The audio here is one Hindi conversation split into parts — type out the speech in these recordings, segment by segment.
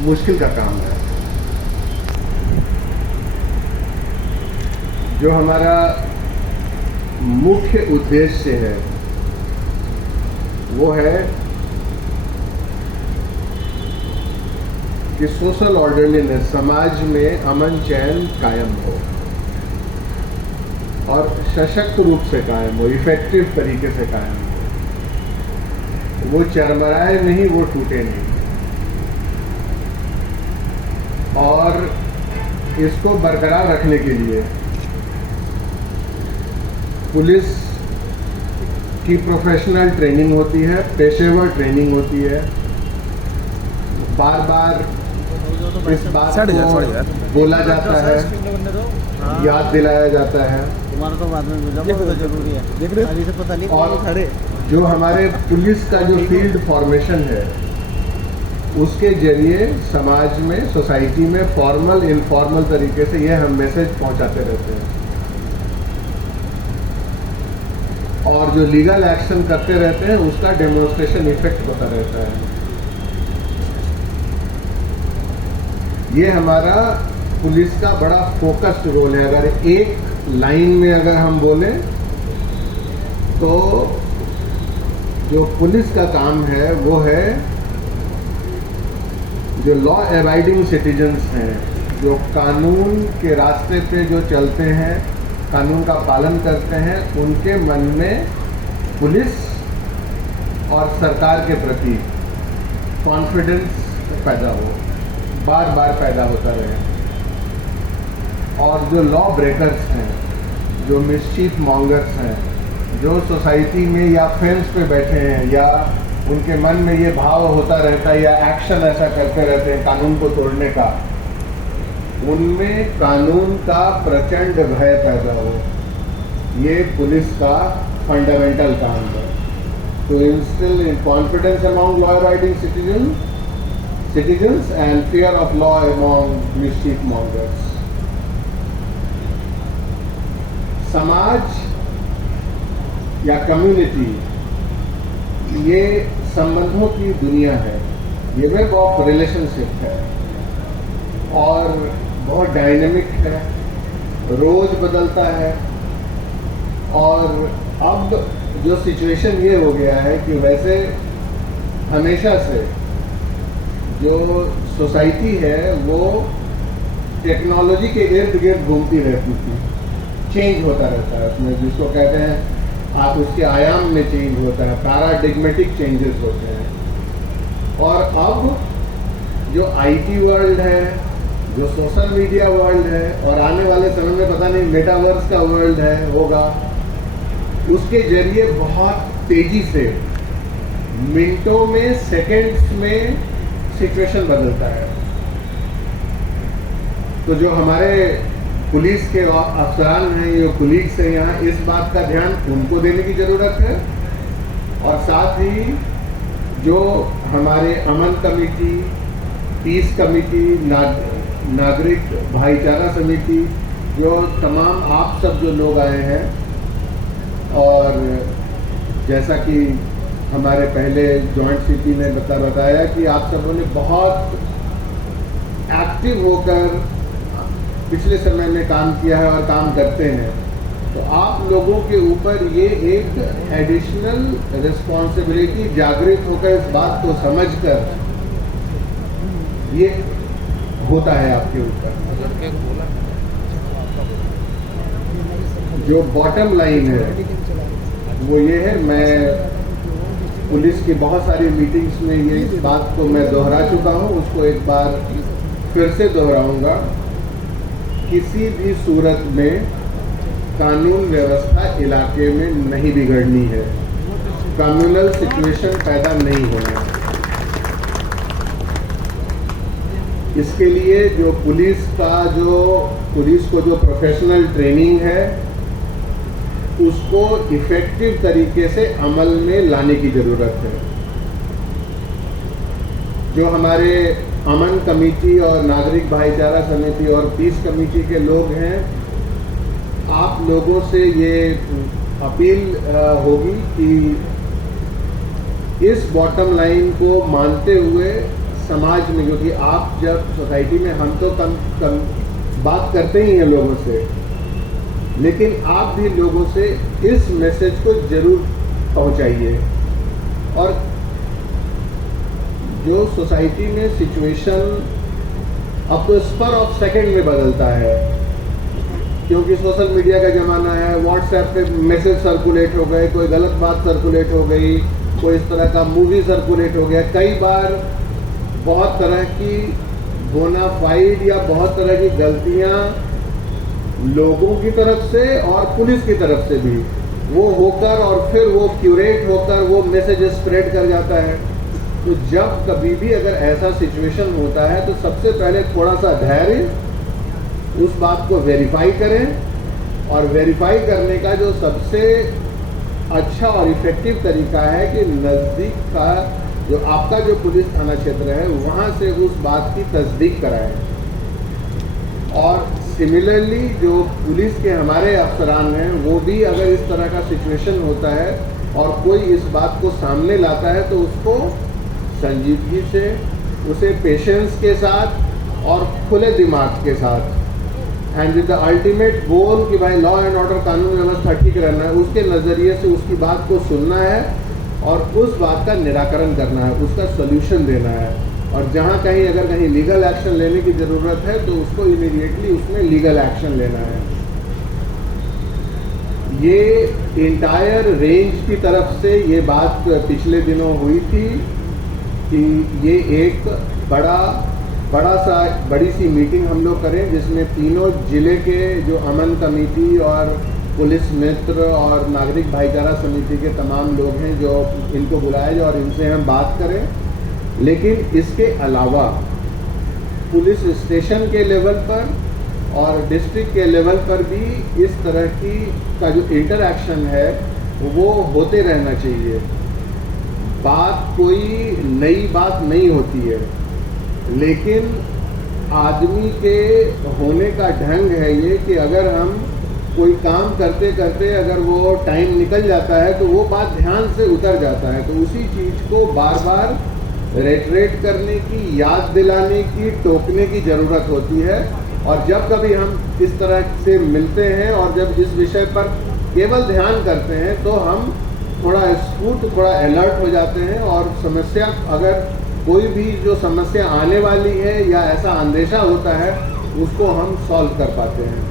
मुश्किल का काम है। जो हमारा मुख्य उद्देश्य है वो है कि सोशल ऑर्डरलीनेस, समाज में अमन चैन कायम हो और सशक्त रूप से कायम हो, इफेक्टिव तरीके से कायम हो। वो चरमराए नहीं, वो टूटे नहीं। और इसको बरकरार रखने के लिए पुलिस की प्रोफेशनल ट्रेनिंग होती है, पेशेवर ट्रेनिंग होती है। बार बार इस बात को बोला जाता है, याद दिलाया जाता है। तुम्हारा तो बाद में जरूरी है, देख रहे हो, पता नहीं। और जो हमारे पुलिस का जो फील्ड फॉर्मेशन है उसके जरिए समाज में, सोसाइटी में फॉर्मल इनफॉर्मल तरीके से ये हम मैसेज पहुंचाते रहते हैं। और जो लीगल एक्शन करते रहते हैं उसका डेमोन्स्ट्रेशन इफेक्ट होता रहता है। ये हमारा पुलिस का बड़ा फोकस्ड रोल है। अगर एक लाइन में अगर हम बोलें तो जो पुलिस का काम है वो है जो लॉ अबाइडिंग सिटीजन्स हैं, जो कानून के रास्ते पे जो चलते हैं, कानून का पालन करते हैं, उनके मन में पुलिस और सरकार के प्रति कॉन्फिडेंस पैदा हो, बार बार पैदा होता रहे। और जो लॉ ब्रेकर्स हैं, जो मिसचीफ मॉन्गर्स हैं, जो सोसाइटी में या फेंस पे बैठे हैं या उनके मन में ये भाव होता रहता है या एक्शन ऐसा करते रहते हैं कानून को तोड़ने का, उनमें कानून का प्रचंड भय पैदा हो, ये पुलिस का फंडामेंटल काम है। तो instil in confidence among law abiding citizens and fear of law among mischief mongers. समाज या कम्युनिटी ये संबंधों की दुनिया है, ये वेब ऑफ रिलेशनशिप है और बहुत डायनेमिक है, रोज बदलता है। और अब जो सिचुएशन ये हो गया है कि वैसे हमेशा से जो सोसाइटी है वो टेक्नोलॉजी के इर्द गिर्द घूमती रहती थी, चेंज होता रहता है उसमें, जिसको कहते हैं आप उसके आयाम में चेंज होता है, पैराडिग्मेटिक चेंजेस होते हैं। और अब जो आईटी वर्ल्ड है, जो सोशल मीडिया वर्ल्ड है और आने वाले समय में पता नहीं मेटावर्स का वर्ल्ड है होगा, उसके जरिए बहुत तेजी से मिनटों में, सेकेंड्स में सिचुएशन बदलता है। तो जो हमारे पुलिस के अफसरान हैं, जो कुलीग्स हैं यहाँ, इस बात का ध्यान उनको देने की जरूरत है। और साथ ही जो हमारे अमन कमेटी, पीस कमेटी, नागरिक भाईचारा समिति, जो तमाम आप सब जो लोग आए हैं, और जैसा कि हमारे पहले जॉइंट सीपी ने बताया कि आप सबों ने बहुत एक्टिव होकर पिछले समय में काम किया है और काम करते हैं, तो आप लोगों के ऊपर ये एक एडिशनल रिस्पॉन्सिबिलिटी, जागृत होकर इस बात को समझकर ये होता है आपके ऊपर। जो बॉटम लाइन है वो ये है, मैं पुलिस की बहुत सारी मीटिंग्स में ये इस बात को मैं दोहरा चुका हूँ, उसको एक बार फिर से दोहराऊंगा। किसी भी सूरत में कानून व्यवस्था इलाके में नहीं बिगड़नी है, कम्युनल सिचुएशन पैदा नहीं होना है। इसके लिए जो पुलिस को जो प्रोफेशनल ट्रेनिंग है उसको इफेक्टिव तरीके से अमल में लाने की जरूरत है। जो हमारे अमन कमेटी और नागरिक भाईचारा समिति और पीस कमेटी के लोग हैं, आप लोगों से ये अपील होगी कि इस बॉटम लाइन को मानते हुए समाज में, क्योंकि आप जब सोसाइटी में, हम तो कम बात करते ही हैं लोगों से, लेकिन आप भी लोगों से इस मैसेज को जरूर पहुंचाइए। और जो सोसाइटी में सिचुएशन अब तो स्पर ऑफ सेकंड में बदलता है, क्योंकि सोशल मीडिया का जमाना है, व्हाट्सएप पे मैसेज सर्कुलेट हो गए, कोई गलत बात सर्कुलेट हो गई, कोई इस तरह का मूवी सर्कुलेट हो गया, कई बार बहुत तरह की बोनाफाइड या बहुत तरह की गलतियां लोगों की तरफ से और पुलिस की तरफ से भी वो होकर और फिर वो क्यूरेट होकर वो मैसेज स्प्रेड कर जाता है। तो जब कभी भी अगर ऐसा सिचुएशन होता है तो सबसे पहले थोड़ा सा धैर्य, उस बात को वेरीफाई करें, और वेरीफाई करने का जो सबसे अच्छा और इफेक्टिव तरीका है कि नज़दीक का जो आपका जो पुलिस थाना क्षेत्र है वहां से उस बात की तस्दीक कराएं। और सिमिलरली जो पुलिस के हमारे अफसरान हैं वो भी अगर इस तरह का सिचुएशन होता है और कोई इस बात को सामने लाता है तो उसको संजीदगी से, उसे पेशेंस के साथ और खुले दिमाग के साथ, and with the ultimate goal कि भाई लॉ एंड ऑर्डर, कानून व्यवस्था ठीक रहना है, उसके नजरिए से उसकी बात को सुनना है और उस बात का निराकरण करना है, उसका सोल्यूशन देना है। और जहां कहीं अगर कहीं लीगल एक्शन लेने की जरूरत है तो उसको इमीडिएटली उसमें लीगल एक्शन लेना है। ये इंटायर रेंज की तरफ से ये बात पिछले दिनों हुई थी कि ये एक बड़ी सी मीटिंग हम लोग करें जिसमें तीनों जिले के जो अमन कमेटी और पुलिस मित्र और नागरिक भाईचारा समिति के तमाम लोग हैं जो इनको बुलाया जाए और इनसे हम बात करें। लेकिन इसके अलावा पुलिस स्टेशन के लेवल पर और डिस्ट्रिक्ट के लेवल पर भी इस तरह की का जो इंटरैक्शन है वो होते रहना चाहिए। बात कोई नई बात नहीं होती है, लेकिन आदमी के होने का ढंग है ये कि अगर हम कोई काम करते करते अगर वो टाइम निकल जाता है तो वो बात ध्यान से उतर जाता है, तो उसी चीज को बार बार रेटरेट करने की, याद दिलाने की, टोकने की जरूरत होती है। और जब कभी हम इस तरह से मिलते हैं और जब इस विषय पर केवल ध्यान करते हैं तो हम थोड़ा स्फूर्त, थोड़ा अलर्ट हो जाते हैं और समस्या, अगर कोई भी जो समस्या आने वाली है या ऐसा अंदेशा होता है उसको हम सॉल्व कर पाते हैं।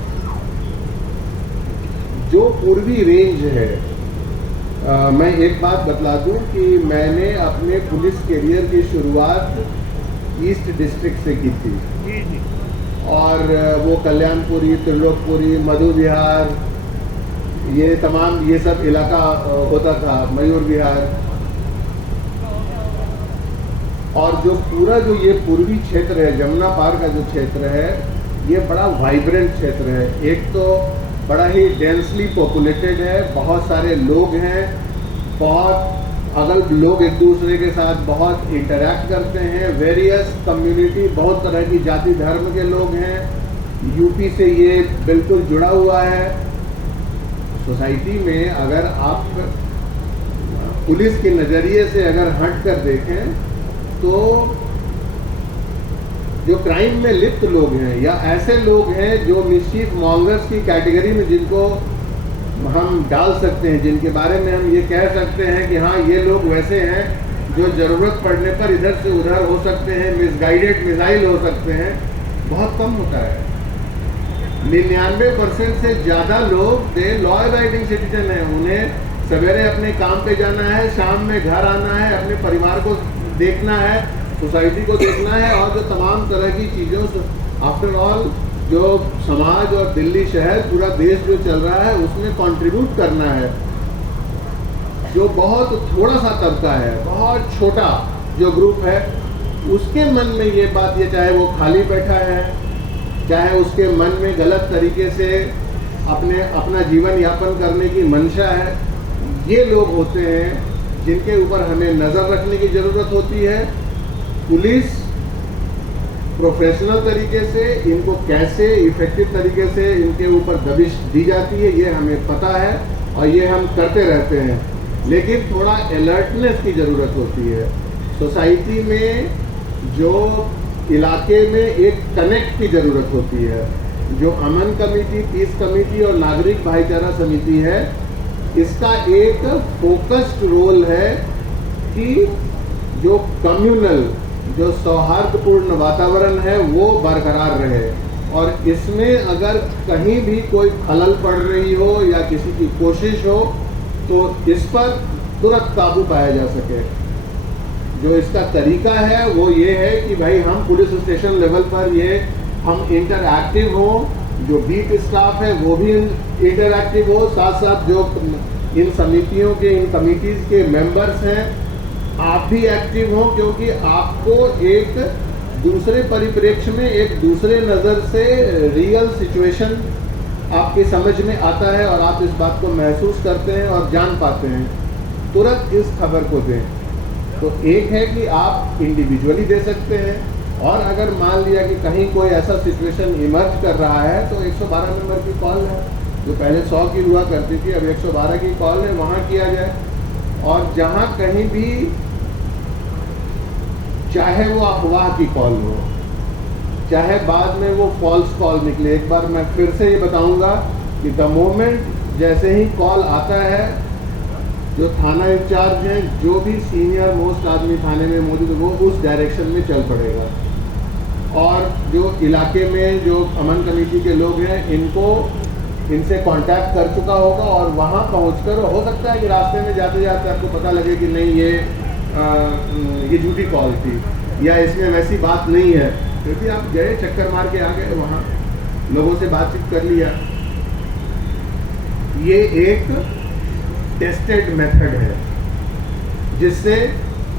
जो पूर्वी रेंज है, मैं एक बात बतला दूं कि मैंने अपने पुलिस करियर की शुरुआत ईस्ट डिस्ट्रिक्ट से की थी और वो कल्याणपुरी, त्रिलोकपुरी, मधु विहार, ये तमाम ये सब इलाका होता था, मयूर विहार। और जो पूरा जो ये पूर्वी क्षेत्र है, जमुना पार का जो क्षेत्र है, ये बड़ा वाइब्रेंट क्षेत्र है। एक तो बड़ा ही डेंसली पॉपुलेटेड है, बहुत सारे लोग हैं, बहुत अगल लोग एक दूसरे के साथ बहुत इंटरैक्ट करते हैं, वेरियस कम्युनिटी, बहुत तरह की जाति धर्म के लोग हैं। यूपी से ये बिल्कुल जुड़ा हुआ है। सोसाइटी में अगर आप पुलिस के नजरिए से अगर हट कर देखें तो जो क्राइम में लिप्त लोग हैं या ऐसे लोग हैं जो मिस्चीफ मॉन्गर्स की कैटेगरी में जिनको हम डाल सकते हैं, जिनके बारे में हम ये कह सकते हैं कि हाँ ये लोग वैसे हैं जो जरूरत पड़ने पर इधर से उधर हो सकते हैं, मिसगाइडेड मिसाइल हो सकते हैं, बहुत कम होता है। 99% से ज्यादा लोग दे लॉ अबाइडिंग सिटीजन है। उन्हें सवेरे अपने काम पे जाना है, शाम में घर आना है, अपने परिवार को देखना है, सोसाइटी को देखना है और जो तमाम तरह की चीजों से, आफ्टर ऑल जो समाज और दिल्ली शहर, पूरा देश जो चल रहा है उसमें कंट्रीब्यूट करना है। जो बहुत थोड़ा सा तबका है, बहुत छोटा जो ग्रुप है, उसके मन में ये बात, ये चाहे वो खाली बैठा है, चाहे उसके मन में गलत तरीके से अपना जीवन यापन करने की मंशा है, ये लोग होते हैं जिनके ऊपर हमें नजर रखने की जरूरत होती है। पुलिस प्रोफेशनल तरीके से इनको कैसे इफेक्टिव तरीके से इनके ऊपर दबिश दी जाती है ये हमें पता है और ये हम करते रहते हैं, लेकिन थोड़ा अलर्टनेस की जरूरत होती है। सोसाइटी में जो इलाके में एक कनेक्ट की जरूरत होती है, जो अमन कमेटी, पीस कमेटी और नागरिक भाईचारा समिति है, इसका एक फोकस्ड रोल है कि जो कम्युनल, जो सौहार्दपूर्ण वातावरण है वो बरकरार रहे, और इसमें अगर कहीं भी कोई खलल पड़ रही हो या किसी की कोशिश हो तो इस पर तुरंत काबू पाया जा सके। जो इसका तरीका है वो ये है कि भाई हम पुलिस स्टेशन लेवल पर ये हम इंटरएक्टिव हो, जो बीट स्टाफ है वो भी इंटरएक्टिव हो, साथ साथ जो इन समितियों के, इन कमिटीज के मेंबर्स हैं, आप भी एक्टिव हो, क्योंकि आपको एक दूसरे परिप्रेक्ष्य में, एक दूसरे नजर से रियल सिचुएशन आपकी समझ में आता है और आप इस बात को महसूस करते हैं और जान पाते हैं, तुरंत इस खबर को दें। तो एक है कि आप इंडिविजुअली दे सकते हैं, और अगर मान लिया कि कहीं कोई ऐसा सिचुएशन इमर्ज कर रहा है तो 112 नंबर की कॉल है, जो पहले 100 की हुआ करती थी, अब 112 की कॉल है, वहां किया जाए। और जहां कहीं भी, चाहे वो अफवाह की कॉल हो, चाहे बाद में वो फॉल्स कॉल निकले, एक बार मैं फिर से ये बताऊंगा कि द मोमेंट जैसे ही कॉल आता है, जो थाना इंचार्ज हैं, जो भी सीनियर मोस्ट आदमी थाने में मौजूद है, वो उस डायरेक्शन में चल पड़ेगा। और जो इलाके में जो अमन कमेटी के लोग हैं, इनसे कांटेक्ट कर चुका होगा, और वहां पहुंचकर हो सकता है कि रास्ते में जाते जाते आपको पता लगे कि नहीं ये झूठी कॉल थी या इसमें वैसी बात नहीं है, फिर भी आप गए, चक्कर मार के आ गए, वहां लोगों से बातचीत कर लिया। ये एक टेस्टेड मेथड है जिससे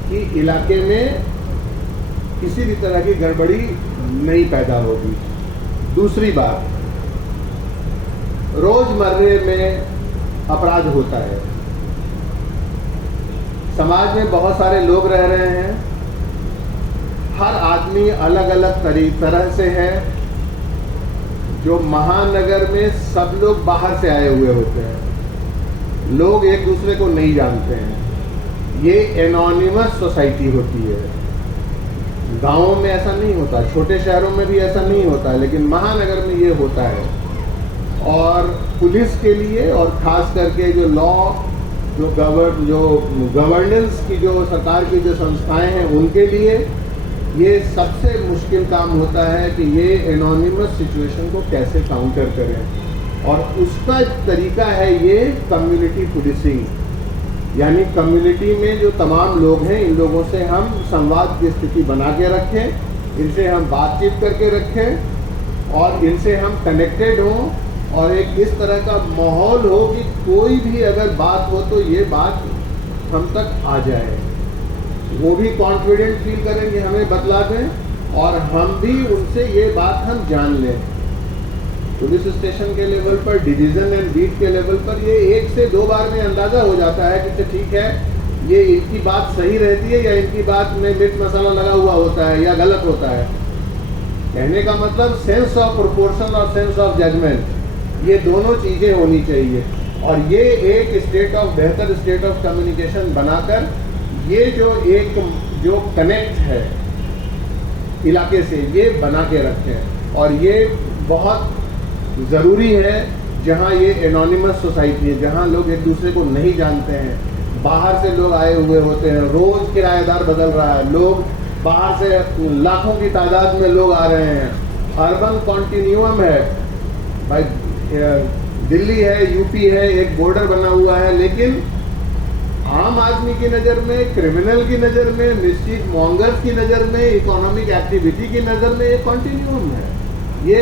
कि इलाके में किसी भी तरह की गड़बड़ी नहीं पैदा होगी। दूसरी बात, रोजमर्रे में अपराध होता है, समाज में बहुत सारे लोग रह रहे हैं, हर आदमी अलग अलग तरह से है। जो महानगर में सब लोग बाहर से आए हुए होते हैं, लोग एक दूसरे को नहीं जानते हैं, ये एनोनिमस सोसाइटी होती है। गांवों में ऐसा नहीं होता, छोटे शहरों में भी ऐसा नहीं होता, लेकिन महानगर में ये होता है। और पुलिस के लिए, और खास करके जो लॉ, जो गवर्नेंस की, जो सरकार की जो संस्थाएं हैं, उनके लिए ये सबसे मुश्किल काम होता है कि ये एनोनिमस सिचुएशन को कैसे काउंटर करें। और उसका तरीका है ये कम्युनिटी पुलिसिंग, यानी कम्युनिटी में जो तमाम लोग हैं, इन लोगों से हम संवाद की स्थिति बना के रखें, इनसे हम बातचीत करके रखें, और इनसे हम कनेक्टेड हों, और एक इस तरह का माहौल हो कि कोई भी अगर बात हो तो ये बात हम तक आ जाए, वो भी कॉन्फिडेंट फील करें कि हमें बतला दें, और हम भी उनसे ये बात हम जान लें। पुलिस स्टेशन के लेवल पर, डिवीजन एंड बीट के लेवल पर ये 1 से 2 बार में अंदाजा हो जाता है कि ठीक है, ये इनकी बात सही रहती है या इनकी बात में मिर्च मसाला लगा हुआ होता है या गलत होता है। कहने का मतलब सेंस ऑफ प्रोपोर्शन और सेंस ऑफ जजमेंट, ये दोनों चीजें होनी चाहिए। और ये एक बेहतर स्टेट ऑफ कम्युनिकेशन बनाकर, ये जो कनेक्ट है इलाके से, ये बना के रखें। और ये बहुत जरूरी है जहां ये एनोनिमस सोसाइटी है, जहां लोग एक दूसरे को नहीं जानते हैं, बाहर से लोग आए हुए होते हैं, रोज किराएदार बदल रहा है, लोग बाहर से लाखों की तादाद में लोग आ रहे हैं, अर्बन कॉन्टिन्यूअम है भाई, दिल्ली है, यूपी है, एक बॉर्डर बना हुआ है, लेकिन आम आदमी की नजर में, क्रिमिनल की नजर में, मिस्चीफ मॉन्गर्स की नजर में, इकोनॉमिक एक्टिविटी की नजर में ये कॉन्टिन्यूअम है। ये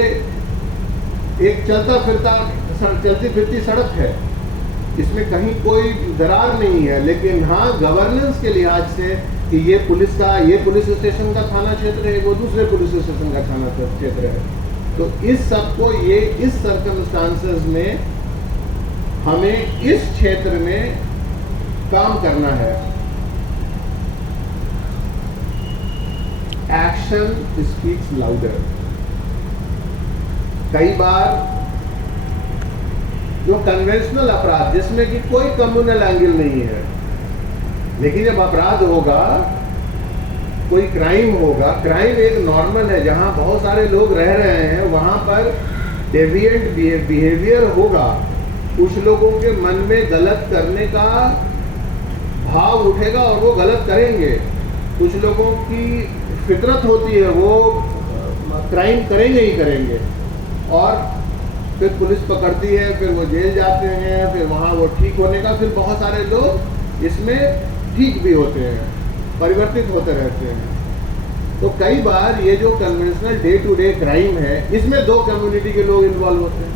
एक चलती फिरती सड़क है, इसमें कहीं कोई दरार नहीं है। लेकिन हाँ, गवर्नेंस के लिहाज से कि ये पुलिस स्टेशन का थाना क्षेत्र है, वो दूसरे पुलिस स्टेशन का थाना क्षेत्र है, तो इस सबको इस सर्कमस्टांसेस में हमें इस क्षेत्र में काम करना है। Action speaks louder. कई बार जो कन्वेंशनल अपराध, जिसमें कि कोई कम्युनल एंगल नहीं है, लेकिन जब अपराध होगा कोई क्राइम होगा, क्राइम एक नॉर्मल है, जहां बहुत सारे लोग रह रहे हैं वहां पर डेविएंट बिहेवियर होगा, कुछ लोगों के मन में गलत करने का भाव उठेगा और वो गलत करेंगे। कुछ लोगों की फितरत होती है, वो क्राइम करेंगे ही करेंगे, और फिर पुलिस पकड़ती है, फिर वो जेल जाते हैं, फिर वहाँ वो ठीक होने का, फिर बहुत सारे लोग इसमें ठीक भी होते हैं, परिवर्तित होते रहते हैं। तो कई बार ये जो conventional day to day crime है, इसमें दो कम्युनिटी के लोग इन्वॉल्व होते हैं,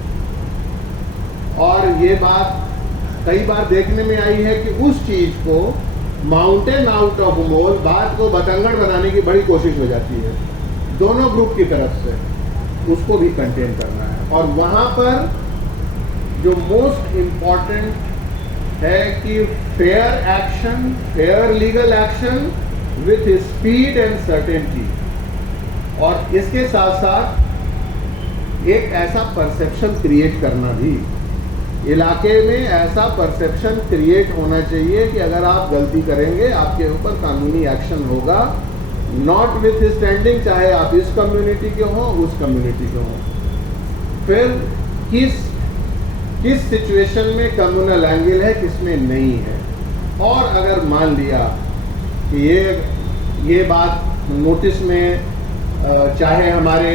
और ये बात कई बार देखने में आई है कि उस चीज को माउंटेन आउट ऑफ मोल, बात को बतंगड़ बनाने की बड़ी कोशिश हो जाती है दोनों ग्रुप की तरफ से, उसको भी कंटेन करना है। और वहां पर जो मोस्ट इंपॉर्टेंट है कि fair action, fair legal action with speed and certainty, और इसके साथ साथ एक ऐसा परसेप्शन क्रिएट करना भी, इलाके में ऐसा परसेप्शन क्रिएट होना चाहिए कि अगर आप गलती करेंगे आपके ऊपर कानूनी एक्शन होगा, नॉट विथ स्टैंडिंग, चाहे आप इस कम्युनिटी के हो उस कम्युनिटी के हो। फिर किस सिचुएशन में कम्युनल एंगल है, किसमें नहीं है। और अगर मान लिया कि ये बात नोटिस में, चाहे हमारे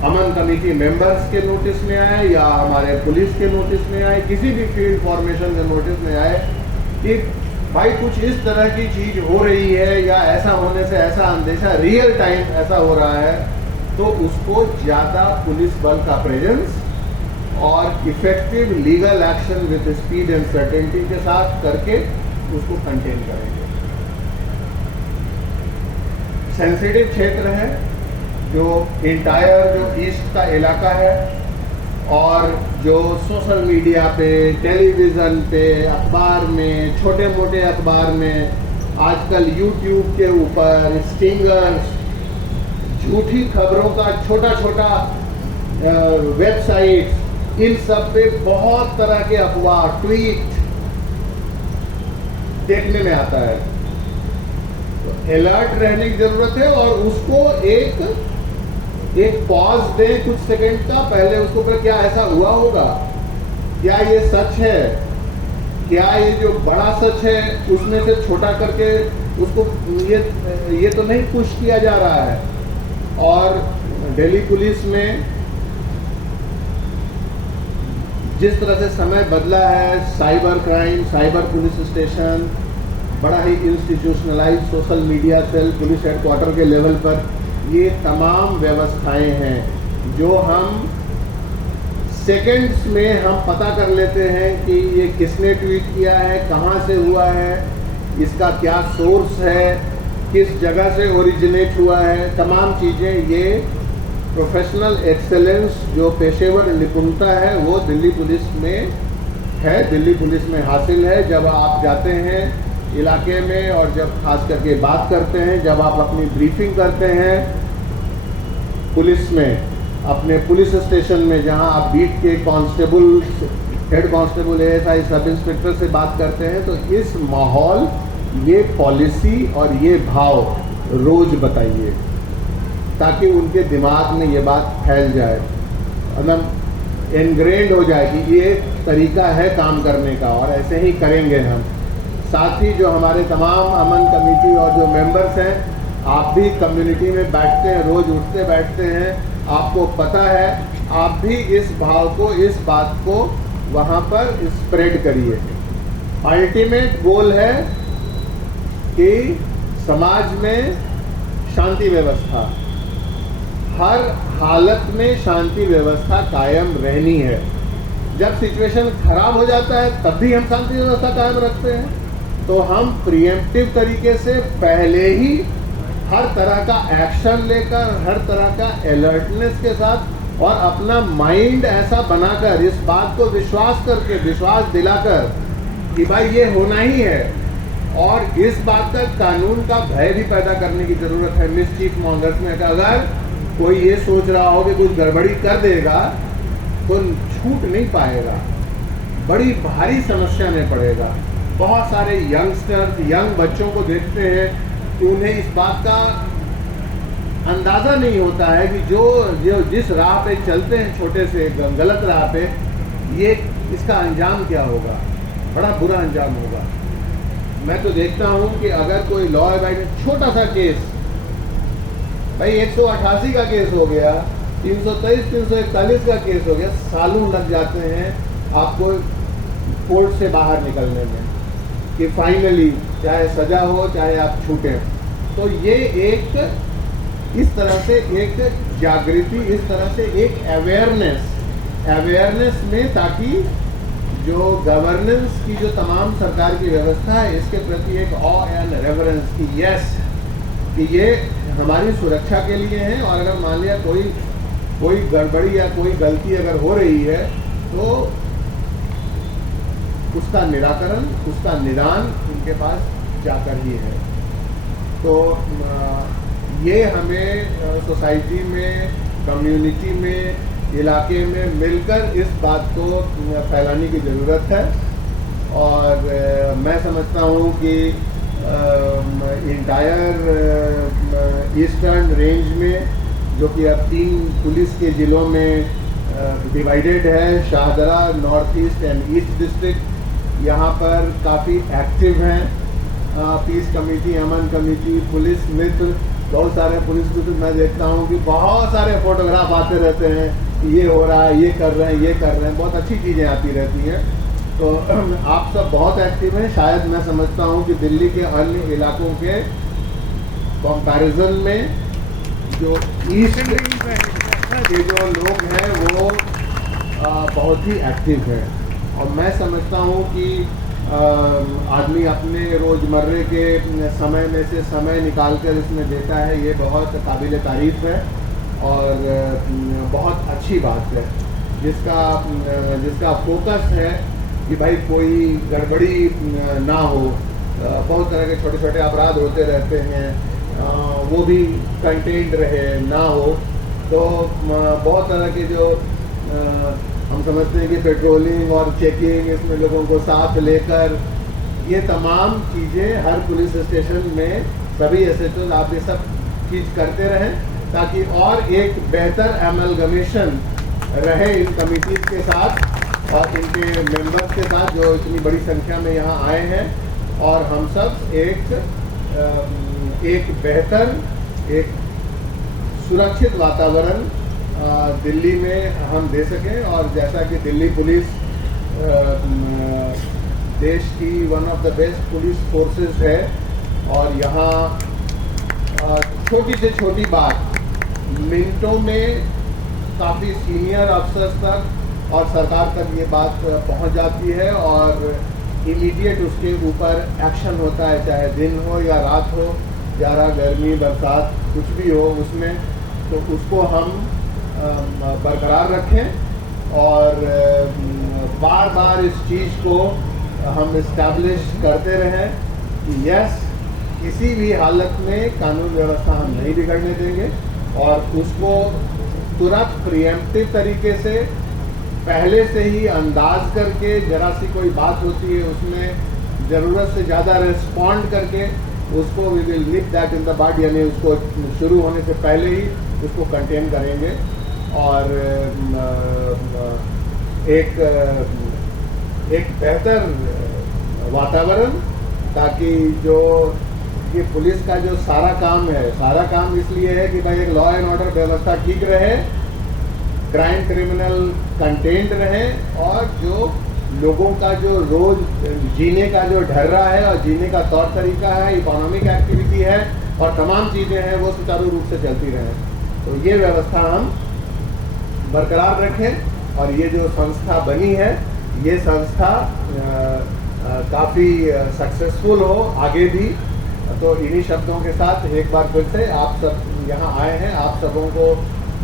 अमन कमेटी मेंबर्स के नोटिस में आए या हमारे पुलिस के नोटिस में आए, किसी भी फील्ड फॉर्मेशन के नोटिस में आए कि भाई कुछ इस तरह की चीज हो रही है या ऐसा होने से ऐसा अंदेशा, रियल टाइम ऐसा हो रहा है, तो उसको ज्यादा पुलिस बल का प्रेजेंस और effective legal action with speed and certainty के साथ करके उसको कंटेन करेंगे। सेंसिटिव क्षेत्र है जो इंटायर जो ईस्ट का इलाका है, और जो सोशल मीडिया पे, टेलीविज़न पे, अखबार में, छोटे मोटे अखबार में, आजकल यूट्यूब के ऊपर स्टिंगर्स, झूठी खबरों का छोटा छोटा वेबसाइट, इन सब पे बहुत तरह के अफवाह, ट्वीट देखने में आता है। तो अलर्ट रहने की जरूरत है, और उसको एक पॉज दें कुछ सेकंड का, पहले उसको पर क्या ऐसा हुआ होगा, क्या ये सच है, क्या ये जो बड़ा सच है उसमें से छोटा करके उसको ये तो नहीं पुश किया जा रहा है। और दिल्ली पुलिस में जिस तरह से समय बदला है, cyber crime, cyber police station, बड़ा ही institutionalize social media cell police headquarter के लेवल पर, ये तमाम व्यवस्थाएं हैं जो हम सेकंड्स में हम पता कर लेते हैं कि ये किसने ट्वीट किया है, कहां से हुआ है, इसका क्या सोर्स है, किस जगह से ओरिजिनेट हुआ है। तमाम चीजें, ये प्रोफेशनल एक्सेलेंस जो पेशेवर निपुणता है वो दिल्ली पुलिस में है, दिल्ली पुलिस में हासिल है। जब आप जाते हैं इलाके में और जब खास करके बात करते हैं, जब आप अपनी ब्रीफिंग करते हैं पुलिस में, अपने पुलिस स्टेशन में, जहां आप बीट के constable, head constable, ASI, sub inspector से बात करते हैं, तो इस माहौल, ये पॉलिसी और ये भाव रोज बताइए ताकि उनके दिमाग में ये बात फैल जाए, मतलब इनग्रेन्ड हो जाए कि ये तरीका है काम करने का और ऐसे ही करेंगे हम। साथ ही जो हमारे तमाम अमन कमेटी और जो मेंबर्स हैं, आप भी कम्युनिटी में बैठते हैं, रोज उठते बैठते हैं, आपको पता है, आप भी इस भाव को, इस बात को वहां पर स्प्रेड करिए। अल्टीमेट गोल है कि समाज में शांति व्यवस्था, हर हालत में शांति व्यवस्था कायम रहनी है। जब सिचुएशन खराब हो जाता है तब भी हम शांति व्यवस्था कायम रखते हैं, तो हम प्रिएम्प्टिव तरीके से पहले ही हर तरह का एक्शन लेकर, हर तरह का अलर्टनेस के साथ और अपना माइंड ऐसा बनाकर, इस बात को विश्वास करके, विश्वास दिलाकर कि भाई ये होना ही है, और इस बात का कानून का भय भी पैदा करने की जरूरत है मिसचीफ मॉन्गर्स में। अगर कोई ये सोच रहा हो कि कुछ गड़बड़ी कर देगा तो छूट नहीं पाएगा, बड़ी भारी समस्या में पड़ेगा। बहुत सारे यंगस्टर्स, यंग बच्चों को देखते हैं कि उन्हें इस बात का अंदाजा नहीं होता है कि जो जिस राह पे चलते हैं, छोटे से गलत राह पे, ये इसका अंजाम क्या होगा, बड़ा बुरा अंजाम होगा। मैं तो देखता हूं कि अगर कोई लॉ अबाइडिंग छोटा सा केस, भाई 188 का केस हो गया, 323 341 का केस हो गया, सालों लग जाते हैं आपको कोर्ट से बाहर निकलने में, कि फाइनली चाहे सजा हो चाहे आप छूटें। तो ये एक इस तरह से एक जागृति, इस तरह से एक अवेयरनेस में, ताकि जो गवर्नेंस की जो तमाम सरकार की व्यवस्था है, इसके प्रति एक ऑ एंड रेवरेंस की यस, कि ये हमारी सुरक्षा के लिए है, और अगर मान लिया कोई गड़बड़ी या कोई गलती अगर हो रही है तो उसका निराकरण, उसका निदान उनके पास जाकर ही है। तो ये हमें सोसाइटी में, कम्युनिटी में, इलाके में मिलकर इस बात को फैलाने की ज़रूरत है। और मैं समझता हूँ कि इंटायर ईस्टर्न रेंज में, जो कि अब 3 पुलिस के ज़िलों में डिवाइडेड है, Shahdara, north east and east district, यहाँ पर काफ़ी एक्टिव हैं। पीस कमेटी, अमन कमेटी, पुलिस मित्र, बहुत सारे पुलिस मित्र मैं देखता हूँ कि बहुत सारे फोटोग्राफ आते रहते हैं, ये हो रहा है, ये कर रहे हैं, ये कर रहे हैं, बहुत अच्छी चीज़ें आती रहती हैं। तो आप सब बहुत एक्टिव हैं। शायद मैं समझता हूँ कि दिल्ली के अन्य इलाकों के कंपैरिजन में जो ईस्ट के जो लोग हैं वो बहुत ही एक्टिव हैं। और मैं समझता हूँ कि आदमी अपने रोज़मर्रे के समय में से समय निकालकर इसमें देता है, ये बहुत काबिल तारीफ़ है और बहुत अच्छी बात है। जिसका फोकस है कि भाई कोई गड़बड़ी ना हो, बहुत तरह के छोटे छोटे अपराध होते रहते हैं, वो भी कंटेन्ड रहे, ना हो। तो बहुत तरह के जो हम समझते हैं कि पेट्रोलिंग और चेकिंग, इसमें लोगों को साथ लेकर, ये तमाम चीज़ें हर पुलिस स्टेशन में सभी एसएचओ आप ये सब चीज़ करते रहें, ताकि और एक बेहतर एमलगमेशन रहे इन कमिटीज के साथ और इनके मेंबर्स के साथ, जो इतनी बड़ी संख्या में यहाँ आए हैं। और हम सब एक बेहतर, एक सुरक्षित वातावरण दिल्ली में हम दे सकें। और जैसा कि दिल्ली पुलिस देश की one of the best police forces है, और यहाँ छोटी से छोटी बात मिनटों में काफ़ी सीनियर अफसर्स तक और सरकार तक ये बात पहुंच जाती है, और इमीडिएट उसके ऊपर एक्शन होता है, चाहे दिन हो या रात हो, ज़्यादा गर्मी, बरसात, कुछ भी हो उसमें। तो उसको हम बरकरार रखें और बार बार इस चीज़ को हम इस्टेब्लिश करते रहें कि यस, किसी भी हालत में कानून व्यवस्था हम नहीं बिगड़ने देंगे, और उसको तुरंत प्रिएम्प्टिव तरीके से पहले से ही अंदाज करके, जरा सी कोई बात होती है उसमें ज़रूरत से ज़्यादा रिस्पॉन्ड करके उसको we will nip that in the bud, यानी उसको शुरू होने से पहले ही उसको कंटेन करेंगे। और एक बेहतर वातावरण, ताकि जो ये पुलिस का जो सारा काम है, सारा काम इसलिए है कि भाई एक लॉ एंड ऑर्डर व्यवस्था ठीक रहे, क्राइम क्रिमिनल कंटेंट रहे, और जो लोगों का जो रोज जीने का जो ढर्रा है और जीने का तौर तरीका है, इकोनॉमिक एक्टिविटी है और तमाम चीज़ें हैं, वो सुचारू रूप से चलती रहें। तो ये व्यवस्था हम बरकरार रखें। और ये जो संस्था बनी है, ये संस्था काफ़ी सक्सेसफुल हो आगे भी। तो इन्हीं शब्दों के साथ एक बार फिर से आप सब यहाँ आए हैं, आप सबों को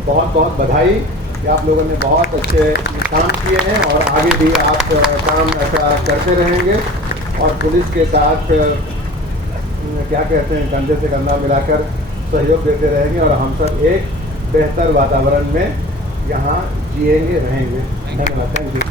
बहुत बहुत बधाई कि आप लोगों ने बहुत अच्छे काम किए हैं, और आगे भी आप काम ऐसा करते रहेंगे और पुलिस के साथ क्या कहते हैं, कंधे से कंधा मिलाकर सहयोग देते रहेंगे, और हम सब एक बेहतर वातावरण में यहाँ जिएंगे, रहेंगे। धन्यवाद, थैंक यू।